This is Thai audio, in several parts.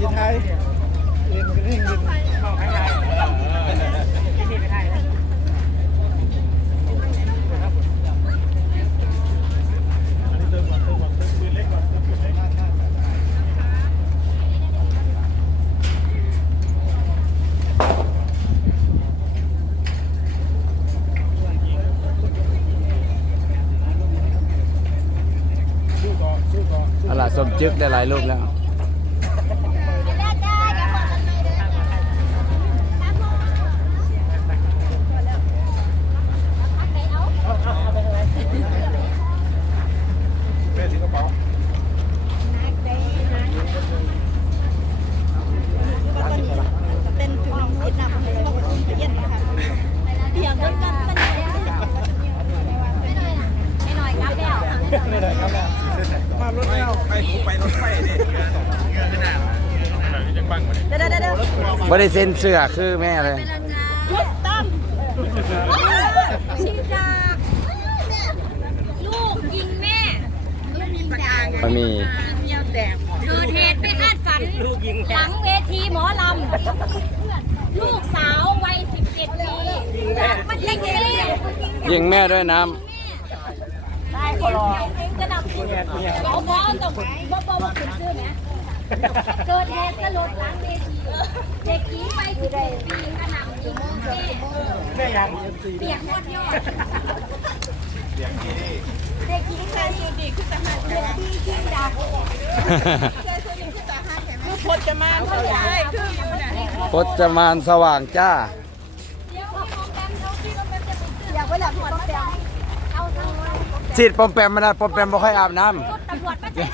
ที่ไทยเล่นกันเองเล่นอาล่ะสมจึกได้หลายรูปแล้ว แม่ถือกระเป๋า เป็นจุดน้องสิทธิ์นะผมต้องเย็นนะคะเดี๋ยวเดินกันกันไม่หน่อยครับแล้ว ไม่ได้ครับมารถเงา ไปไปรถไฟดิเงินไม่นานยังบังมาดิเดี๋ยวเดี๋ยวเดี๋ยวบ่ได้เซ็นเสื้อคือแม่เลยยุดตั้มชิงจากลูกยิงแม่ลูกยิงจากมันมีเยี่ยวแตกเกิดเหตุไม่คาดฝัน หลังเวทีหมอลำ ลูกสาววัย 17 ปีมันยิงแม่ยิงแม่ด้วยน้ ได้ก็รอจะดับคุณเอาบอลตกบ่บ่บ่ขึ้นชื่อไหมเกิดเหตุสลดหลังเวทีเด็กหญิงวัย17ปีกระหน่ำยิงแม่แม่ยังเปียกหมดยอดเด็กหญิงใจดีขึ้นตาหันเด็กที่ชื่อดาำคือพจมานเท่าไหร่คืออยู่เนี่ยพจมานสว่างจ้าอยากไปหลับหัวแปมเอาทาง สิทธิ์ปอมแปมมันนะปอมแปมบ่ค่อยอาบน้ำ ตำรวจมาจับ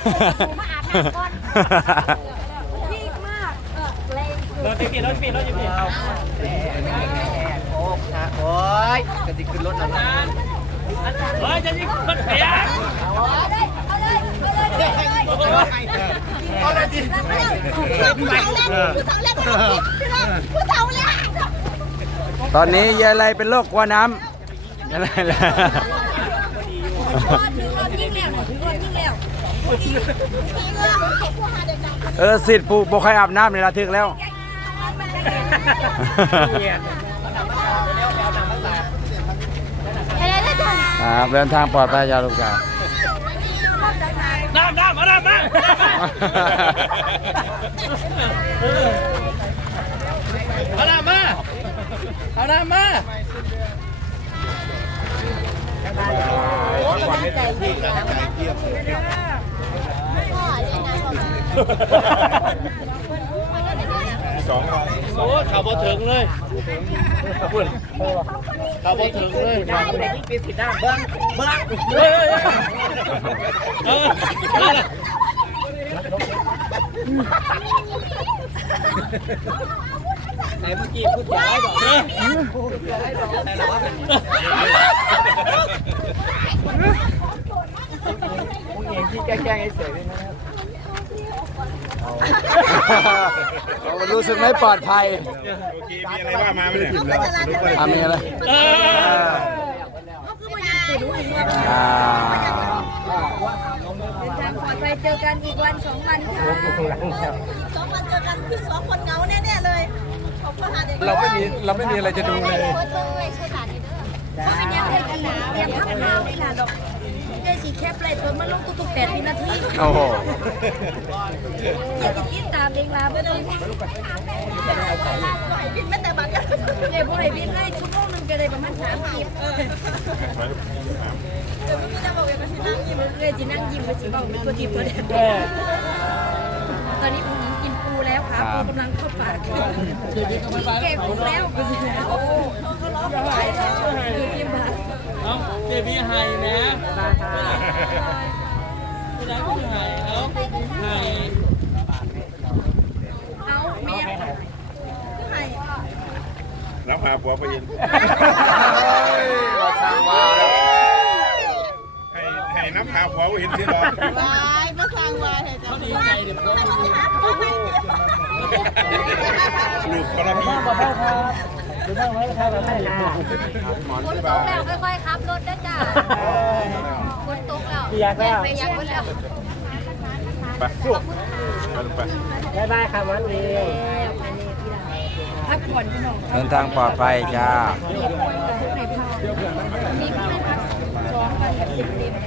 มมาอาบน้ำก่อนพีกมากเออเลยรถติดรถปิดรถยังปิดโอ้นะโอ้ยกระติกขึ้นรถนะเฮ้ยจะยิงคนเปียเอาเลยเอาเลยเอาเลยเอาเลยเอาเลยผู้เฒ่าเล่นผู้เฒ่าเล่นผู้เฒ่าเล่นตอนนี้ยายไรเป็นโรคกลัวน้ำยายไรล่ะรถถึงรถยิ่งแล้วรถยิ่งแล้วมี เรื่องเก็บผู้หาเด็กน้องเออสิทธิ์ปูบ่ค่อยอาบน้ำนี่ละถึกแล้วไปเลยเลยจ้ะครับเดินทางปลอดภัยยาลูกสาวน้ำน้ำมาน้ำมาเอาน้ำมา เอาน้ำมาสองวันโอ้ข่าวบอถึงเลยขอบคุณข่าวบอถึงเลยได้เลยมีสิทธิ์ได้เบิ้งเบิ้งเฮ้ยเออเออไหนเมื่อกี้พูดเสียให้ดอกแต่ละว่า มึงเองที่แกล้งให้เสียด้วยนะมันรู้สึกไม่ปลอดภัยโอเคมีอะไรว่ามาไหมเนี่ยอะมีอะไรเอออ่าทางปลอดภัยเจอกันอีกวันสองวันค่ะสองวันเจอกันคือสองคนเหงาแน่ๆเลยผมก็หาเด็กเราไม่มีเราไม่มีอะไรจะดูเลยเลยใช่หลานเด้อเพราะเป็นยังไงกันหนาวยังพักข้าวนี่ล่ะดอกได้ สีแคบเลยจนมันลงตุ๊กแปดวินาทีโอ้โหอย่าติดตามเองลาไปเลยบินไม่แต่บัตรเดี๋ยวพวกไหนบินให้ชั่วโมงนึงก็เลยประมาณสามสิบเดี๋ยวพี่จะบอกว่าสินั่งยิ้มเลยสินั่งยิ้มเลยสิบอกเป็นตัวดีตัวเด็ดตอนนี้ผมกินปูแล้วค่ะปูกำลังเข้าปากกินเก่งปูแล้วโอ้เขาร้องไปแล้วยิ้มบา เอาเบบี้ไฮนะผู้ใดผู้ไฮเอาไฮ เอาเมียให้ รับหาผัวไปยินมาสร้างว่าแล้วให้ให้น้ำหาผัวไปเห็นที่รอวายมาสร้างวายให้จ้ะเขาดีใจเดี๋ยวเขาลูกกระพีฝนตกแล้วค่อยๆขับรถนะจ้ะฝนตกแล้วอยากแล้วอยากแล้วไปไปลงไปบ๊ายบายค่ะวันนี้ เดินทางปลอดภัยจ้าเรียบร้อยแล้วในภาพมีพี่นั่งพักซ้อมกันแบบเต็มๆ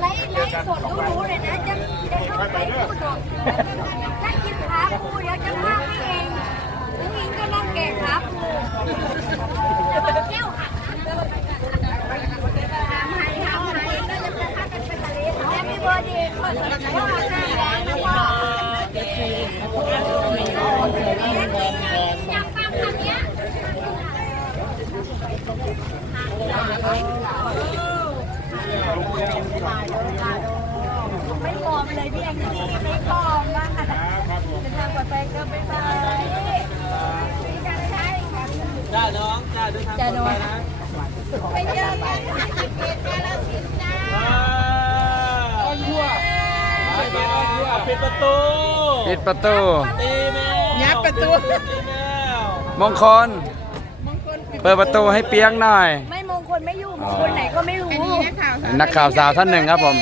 ไล่ไล่สดรู้ๆเลยนะจะจะเข้าไปพูดหรอกถ้ากินขาปูเดี๋ยวจะพาไปเองน้องอิงก็นั่งแกะขาปูแก้วหักหามหายหามหายก็จะพากันไปทะเลแฮปปี้เบิร์ดเดย์ขอสุขภาพแข็งแรงนะพ่ออยากฟังคำเนี้ย ไม่ปลอมเลยพี่แอนนี่ไม่ปลอมมากเดินทางปลอดภัยก็บ๊ายบาย จ้าน้อง จ้าเดินทางจ้าน้องไปนไปเจอกันค่ะสิบเอ็ดกาลสินจ้าอ้อนยั่วไปไปอ้อนยั่วปิดประตูปิดประตูตีแมวยัดประตูตีแมวมงคล เปิดประตูให้เปียกหน่อย ไม่มงคลไม่อยู่มงคลไหนก็ไม่รู้นักข่าวสาวท่านหนึ่งครับผม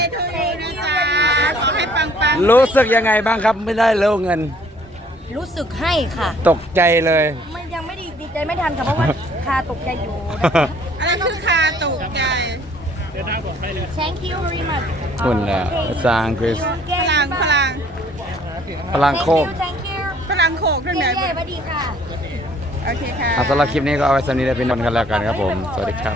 รู้สึกยังไงบ้างครับไม่ได้เร็วเงิน รู้สึกให้ค่ะ ตกใจเลยไม่ยังไม่ดีดีใจไม่ทันค่ะเพราะว่าาตกใจอยู่ อะไรคือคาตกใจ Thank you very much คุณแหละภาษาอังกฤษฝรั่งฝรั่งพลังโคก Thank you ฝรั่งโขกทั้งเย้นั้นเย้สวัสดีค่ะ โอเคค่ะ อะสำหรับคลิปนี้ก็เอาไว้สำนี้ได้เป็นนนท์กันแล้วกันครับผม สวัสดีครับ